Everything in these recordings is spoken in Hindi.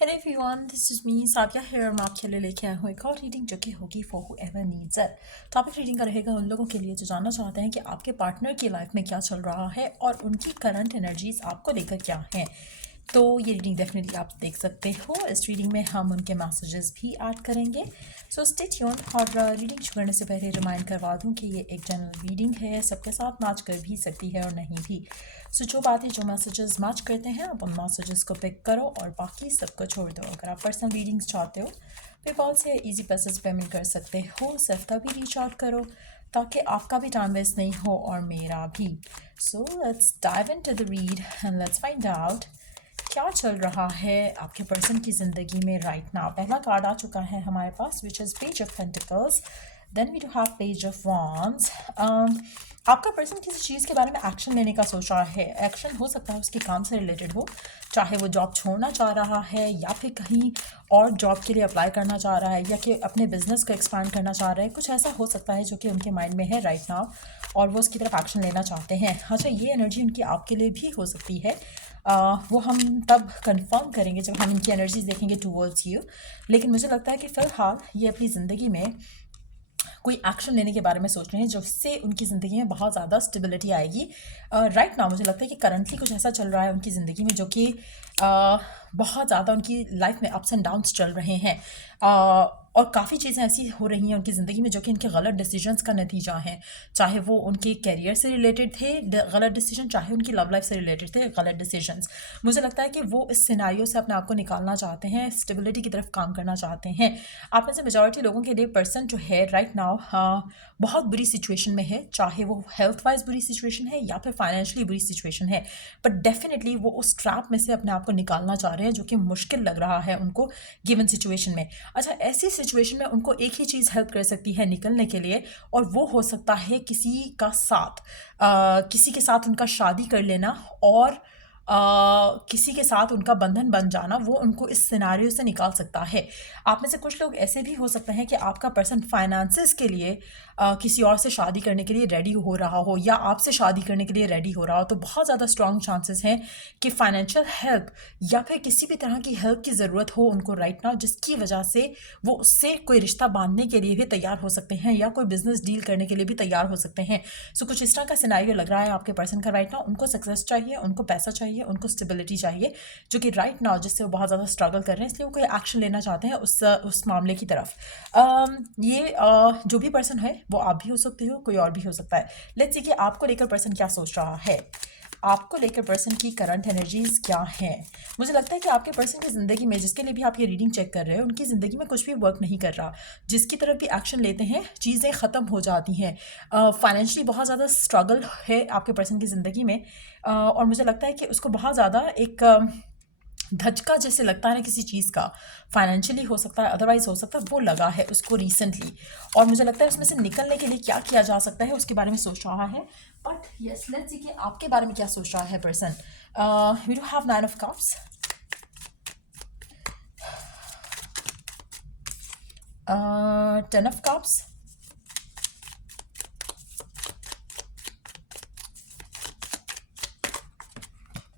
Hello everyone, this is me Sadia here। मैं आपके लिए लेके आया हूँ एक और रीडिंग जो कि होगी for whoever needs it। Topic reading का रहेगा उन लोगों के लिए जो जानना चाहते हैं कि आपके पार्टनर की लाइफ में क्या चल रहा है और उनकी करंट एनर्जीज आपको लेकर क्या हैं। तो ये रीडिंग डेफिनेटली आप देख सकते हो। इस रीडिंग में हम उनके मैसेजेस भी ऐड करेंगे। So stay tuned. और रीडिंग शुरू करने से पहले रिमाइंड करवा दूं कि ये एक जनरल रीडिंग है, सबके साथ मैच कर भी सकती है और नहीं भी। सो जो बातें जो मैसेजेस मैच करते हैं आप उन मैसेजेस को पिक करो और बाकी सबको छोड़ दो। अगर आप पर्सनल रीडिंग्स चाहते हो पेपॉल से इजी पैसेज पेमेंट कर सकते हो। सिर्फ तभी रीच आउट करो ताकि आपका भी टाइम वेस्ट नहीं हो और मेरा भी। So let's dive into the read and let's find out क्या चल रहा है आपके पर्सन की ज़िंदगी में राइट नाउ। पहला कार्ड आ चुका है हमारे पास which is page of pentacles. Then we do have page of wands. आपका पर्सन किसी चीज़ के बारे में एक्शन लेने का सोच रहा है। एक्शन हो सकता है उसके काम से रिलेटेड हो, चाहे वो जॉब छोड़ना चाह रहा है या फिर कहीं और जॉब के लिए अप्लाई करना चाह रहा है या कि अपने बिजनेस को एक्सपांड करना चाह रहा है। कुछ ऐसा हो सकता है जो कि उनके माइंड में है राइट नाउ और वो उसकी तरफ एक्शन लेना चाहते हैं। अच्छा, ये एनर्जी उनकी आपके लिए भी हो सकती है। वो हम तब कंफर्म करेंगे जब हम इनकी एनर्जीज देखेंगे टूवर्ड्स यू। लेकिन मुझे लगता है कि फ़िलहाल ये अपनी ज़िंदगी में कोई एक्शन लेने के बारे में सोच रहे हैं जिससे उनकी ज़िंदगी में बहुत ज़्यादा स्टेबिलिटी आएगी। राइट नाउ मुझे लगता है कि करंटली कुछ ऐसा चल रहा है उनकी ज़िंदगी में जो कि बहुत ज़्यादा उनकी लाइफ में अप्स एंड डाउन्स चल रहे हैं। और काफ़ी चीज़ें ऐसी हो रही हैं उनकी ज़िंदगी में जो कि इनके गलत डिसीजंस का नतीजा है। चाहे वो उनके करियर से रिलेटेड थे गलत डिसीजन, चाहे उनकी लव लाइफ से रिलेटेड थे गलत डिसीजंस। मुझे लगता है कि वो इस सिनारियो से अपने आप को निकालना चाहते हैं, स्टेबिलिटी की तरफ काम करना चाहते हैं। आप में से मेजॉरिटी लोगों के लिए पर्सन जो है राइट नाउ बहुत बुरी सिचुएशन में है, चाहे वो हेल्थ वाइज बुरी सिचुएशन है या फिर फाइनेंशियली बुरी सिचुएशन है। बट डेफिनेटली वो उस ट्रैप में से अपने आप को निकालना चाह रहे हैं जो कि मुश्किल लग रहा है उनको गिवन सिचुएशन में। अच्छा, ऐसी सिचुएशन में उनको एक ही चीज़ हेल्प कर सकती है निकलने के लिए और वो हो सकता है किसी का साथ, किसी के साथ उनका शादी कर लेना और किसी के साथ उनका बंधन बन जाना। वो उनको इस सिनारियो से निकाल सकता है। आप में से कुछ लोग ऐसे भी हो सकते हैं कि आपका पर्सन फाइनेंसेस के लिए किसी और से शादी करने के लिए रेडी हो रहा हो या आपसे शादी करने के लिए रेडी हो रहा हो। तो बहुत ज़्यादा स्ट्रॉन्ग चांसेस हैं कि फाइनेंशियल हेल्प या फिर किसी भी तरह की हेल्प की ज़रूरत हो उनको राइट नाउ, जिसकी वजह से वो उससे कोई रिश्ता बांधने के लिए भी तैयार हो सकते हैं या कोई बिजनेस डील करने के लिए भी तैयार हो सकते हैं। सो कुछ इस तरह का सिनारियो लग रहा है आपके पर्सन का राइट नाउ। उनको सक्सेस चाहिए, उनको पैसा चाहिए, उनको स्टेबिलिटी चाहिए जो कि राइट नाउ जिससे वो बहुत ज़्यादा स्ट्रगल कर रहे हैं, इसलिए वो कोई एक्शन लेना चाहते हैं उस मामले की तरफ। जो भी पर्सन है वो आप भी हो सकते हो, कोई और भी हो सकता है। लेट्स सी कि आपको लेकर पर्सन क्या सोच रहा है, आपको लेकर पर्सन की करंट एनर्जीज क्या हैं। मुझे लगता है कि आपके पर्सन की ज़िंदगी में जिसके लिए भी आप ये रीडिंग चेक कर रहे हो उनकी ज़िंदगी में कुछ भी वर्क नहीं कर रहा। जिसकी तरफ भी एक्शन लेते हैं चीज़ें ख़त्म हो जाती हैं। फाइनेंशियली बहुत ज़्यादा स्ट्रगल है आपके पर्सन की ज़िंदगी में। और मुझे लगता है कि उसको बहुत ज़्यादा एक धचका जैसे लगता है ना किसी चीज़ का, फाइनेंशियली हो सकता है अदरवाइज हो सकता है, वो लगा है उसको रिसेंटली। और मुझे लगता है उसमें से निकलने के लिए क्या किया जा सकता है उसके बारे में सोच रहा है। बट यस, लेट्स सी कि आपके बारे में क्या सोच रहा है person. We do have 9 of cups, 10 of cups,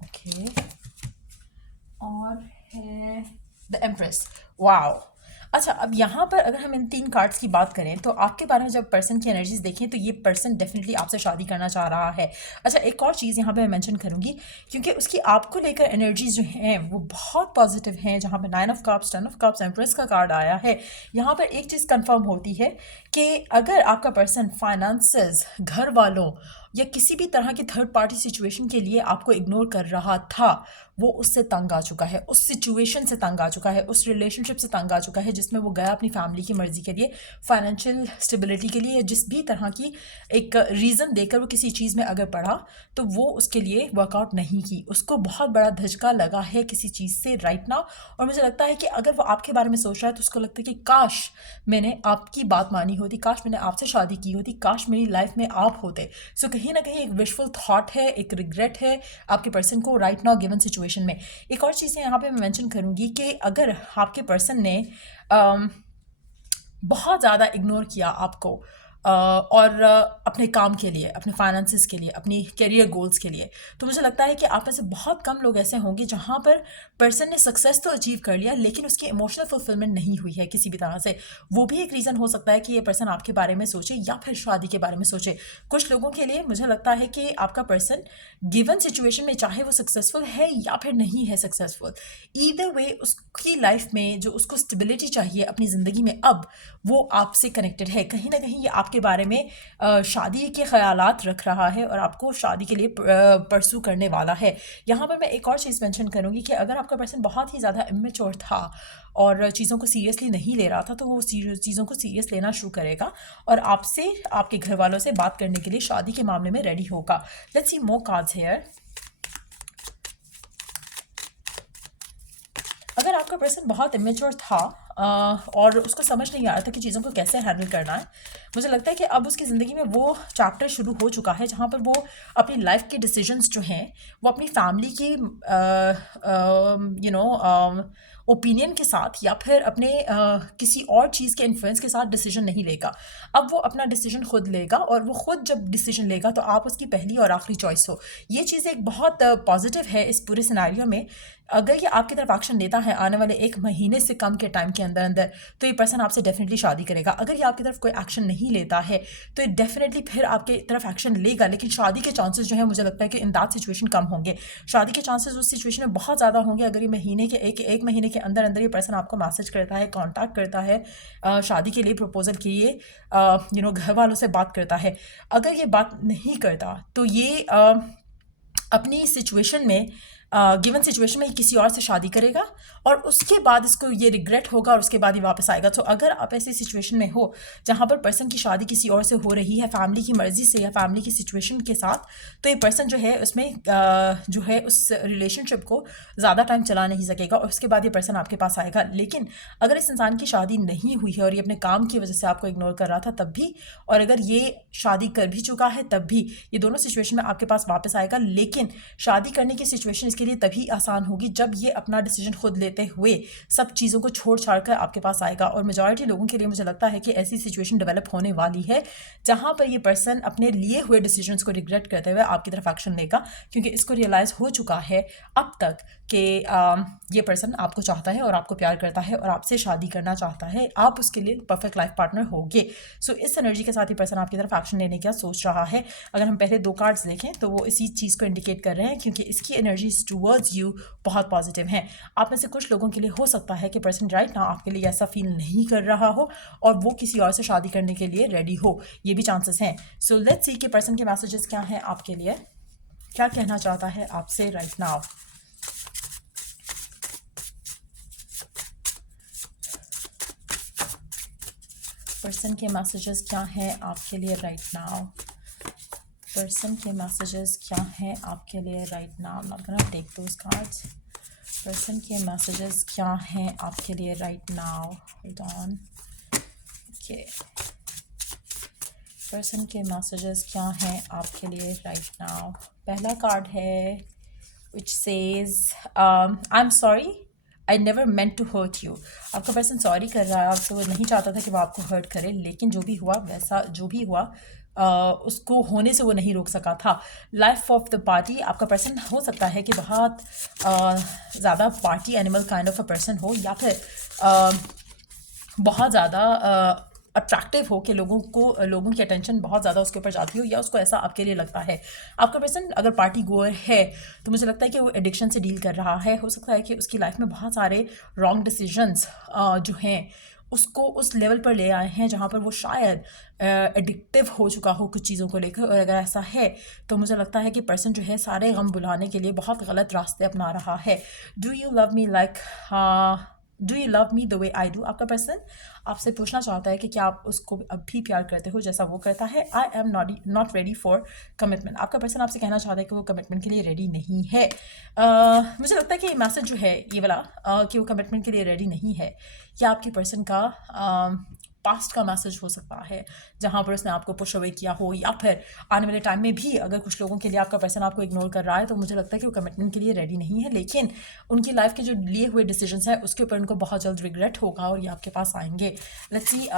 okay, और है द एम्प्रेस। वाओ। अच्छा, अब यहाँ पर अगर हम इन 3 कार्ड्स की बात करें तो आपके बारे में जब पर्सन की एनर्जीज देखें तो ये पर्सन डेफिनेटली आपसे शादी करना चाह रहा है। अच्छा, एक और चीज़ यहाँ पे मैं मेंशन करूँगी क्योंकि उसकी आपको लेकर एनर्जीज जो हैं वो बहुत पॉजिटिव हैं। जहाँ पे 9 of cups, 10 of cups, empress का कार्ड आया है, यहाँ पर एक चीज़ कंफर्म होती है कि अगर आपका पर्सन फाइनेंसेस, घर वालों या किसी भी तरह की थर्ड पार्टी सिचुएशन के लिए आपको इग्नोर कर रहा था, वो उससे तंग आ चुका है, उस सिचुएशन से तंग आ चुका है, उस रिलेशनशिप से तंग आ चुका है जिसमें वो गया अपनी फैमिली की मर्जी के लिए, फाइनेंशियल स्टेबिलिटी के लिए, या जिस भी तरह की एक रीज़न देकर वो किसी चीज़ में अगर पड़ा तो वो उसके लिए वर्कआउट नहीं की। उसको बहुत बड़ा धचका लगा है किसी चीज़ से राइट नाउ। और मुझे लगता है कि अगर वो आपके बारे में सोच रहा है तो उसको लगता है कि काश मैंने आपकी बात मानी होती, काश मैंने आपसे शादी की होती, काश मेरी लाइफ में आप होते। सो कहीं ना कहीं एक विशफुल थॉट है, एक रिग्रेट है आपके पर्सन को राइट नाउ गिवन सिचुएशन में। एक और चीज़ें यहाँ पे मैं मेंशन करूँगी कि अगर आपके पर्सन ने बहुत ज़्यादा इग्नोर किया आपको और अपने काम के लिए, अपने फाइनेंसिस के लिए, अपनी करियर गोल्स के लिए। तो मुझे लगता है कि आप में से बहुत कम लोग ऐसे होंगे जहाँ पर पर्सन ने सक्सेस तो अचीव कर लिया लेकिन उसकी इमोशनल फुलफिलमेंट नहीं हुई है किसी भी तरह से। वो भी एक रीज़न हो सकता है कि ये पर्सन आपके बारे में सोचे या फिर शादी के बारे में सोचे। कुछ लोगों के लिए मुझे लगता है कि आपका पर्सन गिवन सिचुएशन में, चाहे वो सक्सेसफुल है या फिर नहीं है सक्सेसफुल, ईदर वे उसकी लाइफ में जो उसको स्टेबिलिटी चाहिए अपनी ज़िंदगी में, अब वो आपसे कनेक्टेड है। कहीं ना कहीं ये आपके बारे में शादी के ख्यालात रख रहा है और आपको शादी के लिए परसू करने वाला है। यहाँ पर मैं एक और चीज़ मेंशन करूँगी कि अगर आपका पर्सन बहुत ही ज़्यादा इमेच्योर था और चीज़ों को सीरियसली नहीं ले रहा था, तो वो चीज़ों को सीरियस लेना शुरू करेगा और आपसे, आपके घर वालों से बात करने के लिए शादी के मामले में रेडी होगा। Let's see more cards here. अगर आपका पर्सन बहुत इमेच्योर था और उसको समझ नहीं आ रहा था कि चीज़ों को कैसे हैंडल करना है, मुझे लगता है कि अब उसकी ज़िंदगी में वो चैप्टर शुरू हो चुका है जहाँ पर वो अपनी लाइफ के डिसीजंस जो हैं वो अपनी फैमिली की ओपिनियन के साथ या फिर अपने किसी और चीज़ के इन्फ्लुएंस के साथ डिसीजन नहीं लेगा। अब वो अपना डिसीजन खुद लेगा और वो खुद जब डिसीजन लेगा तो आप उसकी पहली और आखिरी चॉइस हो। ये चीज़ एक बहुत पॉजिटिव है इस पूरे सिनेरियो में। अगर ये आपकी तरफ एक्शन लेता है आने वाले 1 महीने से कम के टाइम के अंदर अंदर, तो ये पर्सन आपसे डेफिनेटली शादी करेगा। अगर ये आपकी तरफ कोई एक्शन नहीं लेता है तो ये डेफिनेटली फिर आपके तरफ एक्शन लेगा, लेकिन शादी के चांसेस जो है मुझे लगता है कि इन दैट सिचुएशन कम होंगे। शादी के चांसेस उस सिचुएशन में बहुत ज़्यादा होंगे अगर ये महीने के एक महीने के अंदर अंदर ये पर्सन आपको मैसेज करता है, कॉन्टैक्ट करता है, शादी के लिए प्रपोजल के लिए घर वालों से बात करता है। अगर ये बात नहीं करता तो ये अपनी सिचुएशन में, गिवन सिचुएशन में किसी और से शादी करेगा और उसके बाद इसको ये रिग्रेट होगा और उसके बाद ही वापस आएगा। तो अगर आप ऐसी सिचुएशन में हो जहाँ पर पर्सन की शादी किसी और से हो रही है फैमिली की मर्जी से या फैमिली की सिचुएशन के साथ, तो ये पर्सन जो है उसमें जो है उस रिलेशनशिप को ज़्यादा टाइम चला नहीं सकेगा और उसके बाद ये पर्सन आपके पास आएगा। लेकिन अगर इस इंसान की शादी नहीं हुई है और ये अपने काम की वजह से आपको इग्नोर कर रहा था तब भी, और अगर ये शादी कर भी चुका है तब भी, ये दोनों सिचुएशन में आपके पास वापस आएगा। लेकिन शादी करने की सिचुएशन इसके लिए तभी आसान होगी जब ये अपना डिसीजन खुद लेते हुए सब चीज़ों को छोड़ छाड़ कर आपके पास आएगा। और मेजॉरिटी लोगों के लिए मुझे लगता है कि ऐसी सिचुएशन डेवलप होने वाली है जहाँ पर ये पर्सन अपने लिए हुए डिसीजंस को रिग्रेट करते हुए आपकी तरफ एक्शन लेगा, क्योंकि इसको रियलाइज़ हो चुका है अब तक कि ये पर्सन आपको चाहता है और आपको प्यार करता है और आपसे शादी करना चाहता है। आप उसके लिए परफेक्ट लाइफ पार्टनर होगे। सो इस एनर्जी के साथ ही पर्सन आपकी तरफ एक्शन लेने का सोच रहा है। अगर हम पहले 2 कार्ड्स देखें तो वो इसी चीज़ को इंडिकेट कर रहे हैं, क्योंकि इसकी एनर्जीज टूवर्ड्स यू बहुत पॉजिटिव हैं। आप में से कुछ लोगों के लिए हो सकता है कि पर्सन राइट नाउ आपके लिए ऐसा फील नहीं कर रहा हो और वो किसी और से शादी करने के लिए रेडी हो, ये भी चांसेस हैं। सो लेट्स सी कि पर्सन के मैसेजेस क्या हैं आपके लिए, क्या कहना चाहता है आपसे राइट नाउ। पर्सन के मैसेजेस क्या हैं आपके लिए राइट नाउ। पर्सन के मैसेजेस क्या हैं आपके लिए right now. Not gonna take those cards. Person के मैसेजेस क्या हैं आपके लिए right now. Hold on. Okay, person के मैसेजेस क्या हैं आपके लिए राइट नाउ। पहला कार्ड है which says I am sorry, I never meant to hurt you. आपका पर्सन सॉरी कर रहा है, आप तो नहीं चाहता था कि वो आपको हर्ट करे, लेकिन जो भी हुआ वैसा जो भी हुआ उसको होने से वो नहीं रोक सका था। लाइफ ऑफ द पार्टी, आपका पर्सन हो सकता है कि बहुत ज़्यादा party animal kind of a person हो, या फिर बहुत ज़्यादा अट्रैक्टिव हो कि लोगों की अटेंशन बहुत ज़्यादा उसके ऊपर जाती हो, या उसको ऐसा आपके लिए लगता है। आपका पर्सन अगर पार्टी गोअर है तो मुझे लगता है कि वो एडिक्शन से डील कर रहा है। हो सकता है कि उसकी लाइफ में बहुत सारे रॉन्ग डिसीजंस जो हैं उसको उस लेवल पर ले आए हैं जहाँ पर वो शायद एडिक्टिव हो चुका हो कुछ चीज़ों को लेकर। और अगर ऐसा है तो मुझे लगता है कि पर्सन जो है सारे गम भुलाने के लिए बहुत गलत रास्ते अपना रहा है। Do you love me like, do you love me the way I do. आपका पर्सन आपसे पूछना चाहता है कि क्या आप उसको अब भी प्यार करते हो जैसा वो करता है। I am not ready for commitment. आपका पर्सन आपसे कहना चाहता है कि वो कमिटमेंट के लिए रेडी नहीं है। मुझे लगता है कि ये मैसेज जो है ये वाला कि वो कमिटमेंट के लिए रेडी नहीं है, या आपके पर्सन का पास्ट का मैसेज हो सकता है जहाँ पर उसने आपको पुश अवे किया हो, या फिर आने वाले टाइम में भी अगर कुछ लोगों के लिए आपका पर्सन आपको इग्नोर कर रहा है तो मुझे लगता है कि वो कमिटमेंट के लिए रेडी नहीं है। लेकिन उनकी लाइफ के जो लिए हुए डिसीजंस हैं उसके ऊपर उनको बहुत जल्द रिग्रेट होगा और ये आपके पास आएंगे। Let's see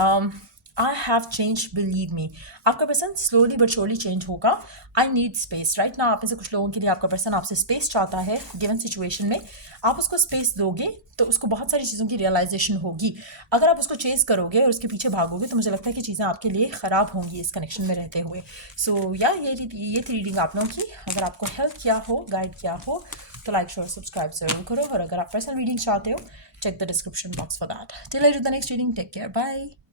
I have change, believe me. आपका person slowly but surely change होगा। आई नीड स्पेस राइट ना। आप में से कुछ लोगों के लिए आपका पर्सन आपसे स्पेस चाहता है गिवन सिचुएशन में। आप उसको स्पेस दोगे तो उसको बहुत सारी चीज़ों की रियलाइजेशन होगी। अगर आप उसको चेज करोगे और उसके पीछे भागोगे तो मुझे लगता है कि चीज़ें आपके लिए ख़राब होंगी इस कनेक्शन में रहते हुए। सो या ये थी रीडिंग आप लोगों की। अगर आपको हेल्प किया हो, गाइड किया हो, तो लाइक शेयर सब्सक्राइब जरूर करो। और अगर आप पर्सनल रीडिंग चाहते हो, check the description box for that. Till I do the next reading, take care. Bye.